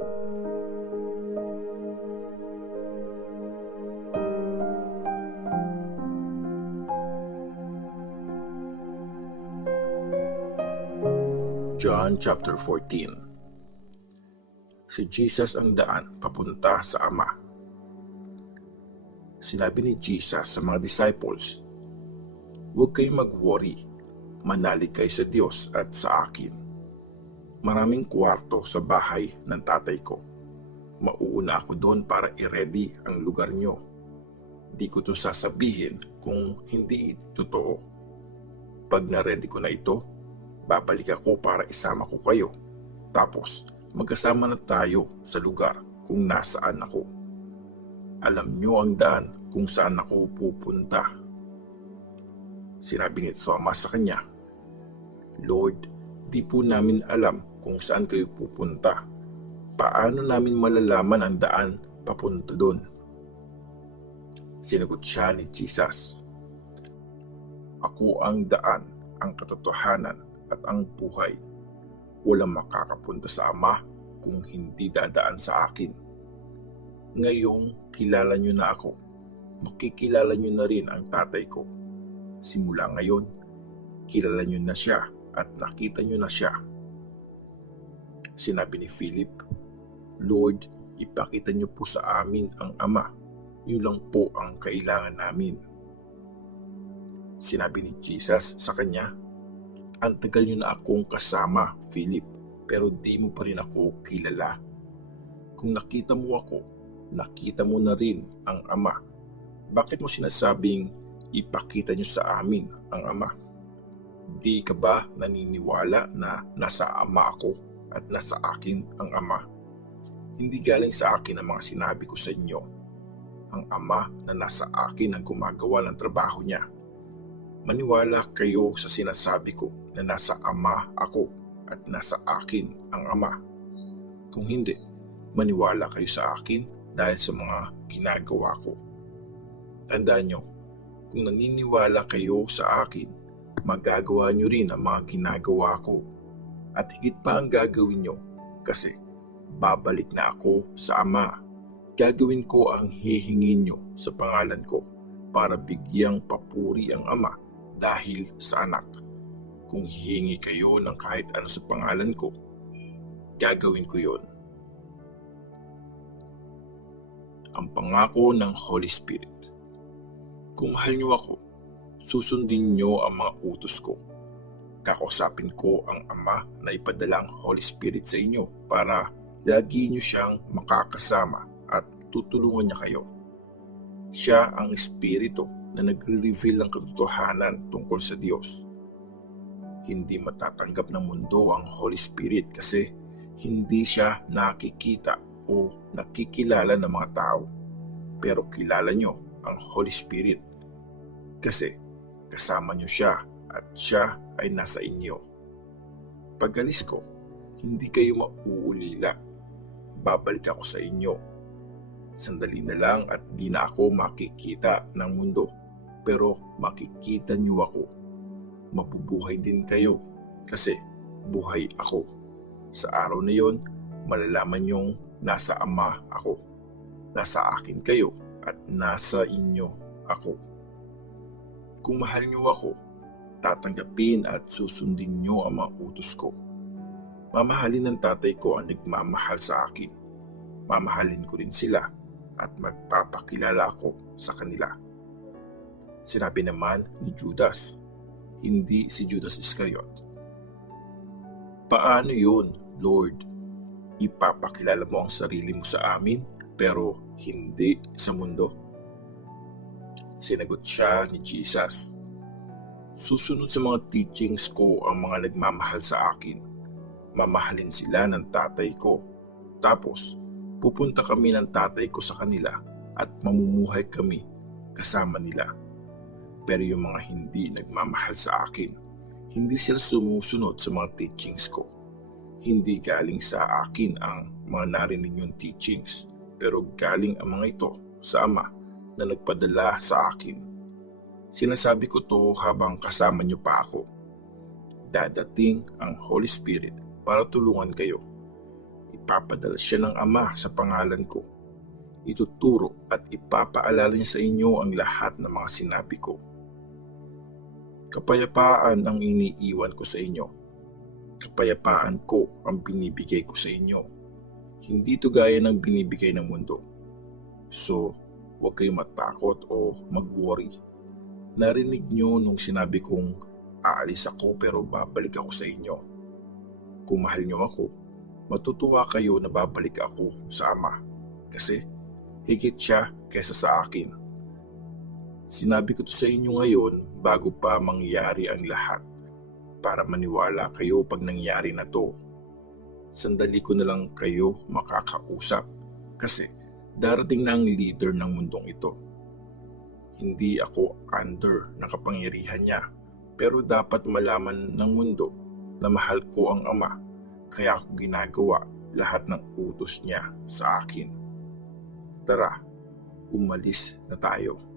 John chapter 14. Si Jesus ang daan papunta sa Ama. Sinabi ni Jesus sa mga disciples, "Huwag kayong mag-worry, manalig kayo sa Diyos at sa akin. Maraming kwarto sa bahay ng tatay ko. Mauuna ako doon para i-ready ang lugar nyo. Di ko to sasabihin kung hindi totoo. Pag na-ready ko na ito, babalik ako para isama ko kayo. Tapos, magkasama na tayo sa lugar kung nasaan ako. Alam nyo ang daan kung saan ako pupunta." Sinabi ni Thomas sa kanya, "Lord, di po namin alam kung saan kayo pupunta. Paano namin malalaman ang daan papunta doon?" Sinagot siya ni Jesus, "Ako ang daan, ang katotohanan at ang buhay. Walang makakapunta sa Ama kung hindi dadaan sa akin. Ngayong kilala nyo na ako, makikilala nyo na rin ang tatay ko. Simula ngayon, kilala nyo na siya at nakita nyo na siya." Sinabi ni Philip, "Lord, ipakita nyo po sa amin ang Ama. Yun lang po ang kailangan namin." Sinabi ni Jesus sa kanya, "Ang tagal nyo na akong kasama, Philip, pero di mo pa rin ako kilala. Kung nakita mo ako, nakita mo na rin ang Ama. Bakit mo sinasabing ipakita nyo sa amin ang Ama? Di ka ba naniniwala na nasa Ama ako at nasa akin ang Ama? Hindi galing sa akin ang mga sinabi ko sa inyo. Ang Ama na nasa akin ang gumagawa ng trabaho niya. Maniwala kayo sa sinasabi ko na nasa Ama ako at nasa akin ang Ama. Kung hindi, maniwala kayo sa akin dahil sa mga ginagawa ko. Tandaan nyo, kung naniniwala kayo sa akin, magagawa nyo rin ang mga ginagawa ko. At higit pa ang gagawin nyo kasi babalik na ako sa Ama. Gagawin ko ang hihingin nyo sa pangalan ko para bigyang papuri ang Ama dahil sa Anak. Kung hihingi kayo ng kahit ano sa pangalan ko, gagawin ko yon." Ang pangako ng Holy Spirit. Kung mahal nyo ako, susundin nyo ang mga utos ko. Kakausapin ko ang Ama na ipadala ang Holy Spirit sa inyo para lagi nyo siyang makakasama at tutulungan niya kayo. Siya ang Espiritu na nagre-reveal ng katotohanan tungkol sa Diyos. Hindi matatanggap ng mundo ang Holy Spirit kasi hindi siya nakikita o nakikilala ng mga tao. Pero kilala nyo ang Holy Spirit kasi kasama nyo siya at siya ay nasa inyo. Pag alis ko, hindi kayo mauulila. Babalik ako sa inyo. Sandali na lang at di na ako makikita ng mundo. Pero makikita niyo ako. Mabubuhay din kayo kasi buhay ako. Sa araw na yon, malalaman niyong nasa Ama ako. Nasa akin kayo at nasa inyo ako. Kung mahal niyo ako, tatanggapin at susundin niyo ang mga utos ko. Mamahalin ng tatay ko ang nagmamahal sa akin. Mamahalin ko rin sila at magpapakilala ako sa kanila. Sinabi naman ni Judas, hindi si Judas Iscariot, "Paano yun, Lord? Ipapakilala mo ang sarili mo sa amin pero hindi sa mundo?" Sinagot siya ni Jesus, "Susunod sa mga teachings ko ang mga nagmamahal sa akin. Mamahalin sila ng tatay ko. Tapos, pupunta kami ng tatay ko sa kanila at mamumuhay kami kasama nila. Pero yung mga hindi nagmamahal sa akin, hindi sila sumusunod sa mga teachings ko. Hindi galing sa akin ang mga narinig yung teachings, pero galing ang mga ito sa Ama na nagpadala sa akin. Sinasabi ko to habang kasama niyo pa ako. Dadating ang Holy Spirit para tulungan kayo. Ipapadala siya ng Ama sa pangalan ko. Ituturo at ipapaalala niya sa inyo ang lahat ng mga sinabi ko. Kapayapaan ang iniiwan ko sa inyo. Kapayapaan ko ang binibigay ko sa inyo. Hindi ito gaya ng binibigay ng mundo. So, huwag kayong matakot o mag-worry. Narinig nyo nung sinabi kong aalis ako pero babalik ako sa inyo. Kung mahal nyo ako, matutuwa kayo na babalik ako sa Ama kasi higit siya kaysa sa akin. Sinabi ko to sa inyo ngayon bago pa mangyari ang lahat para maniwala kayo pag nangyari na to. Sandali ko na lang kayo makakausap kasi darating na ang leader ng mundong ito. Hindi ako under ng kapangyarihan niya pero dapat malaman ng mundo na mahal ko ang Ama kaya ako ginagawa lahat ng utos niya sa akin. Tara, umalis na tayo.